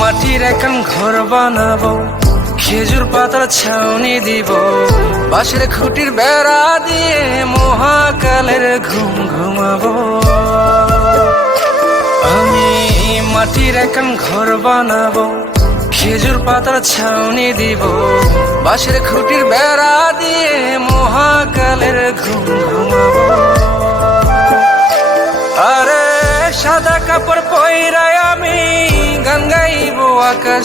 মাটির এখন ঘর বানাবো, খেজুর পাতার ছাউনি দিব, বাঁশের খুঁটির বেড়া দিয়ে মহাকালের ঘুম ঘুমাবো। আমি মাটির এখন ঘর বানাবো, খেজুর পাতার ছাউনি দিব, বাঁশের খুঁটির বেড়া দিয়ে মহাকালের ঘুম ঘুমাবো। আরে সাদা কাপড় পয়রায় আমি গান গাইবো আকাশ।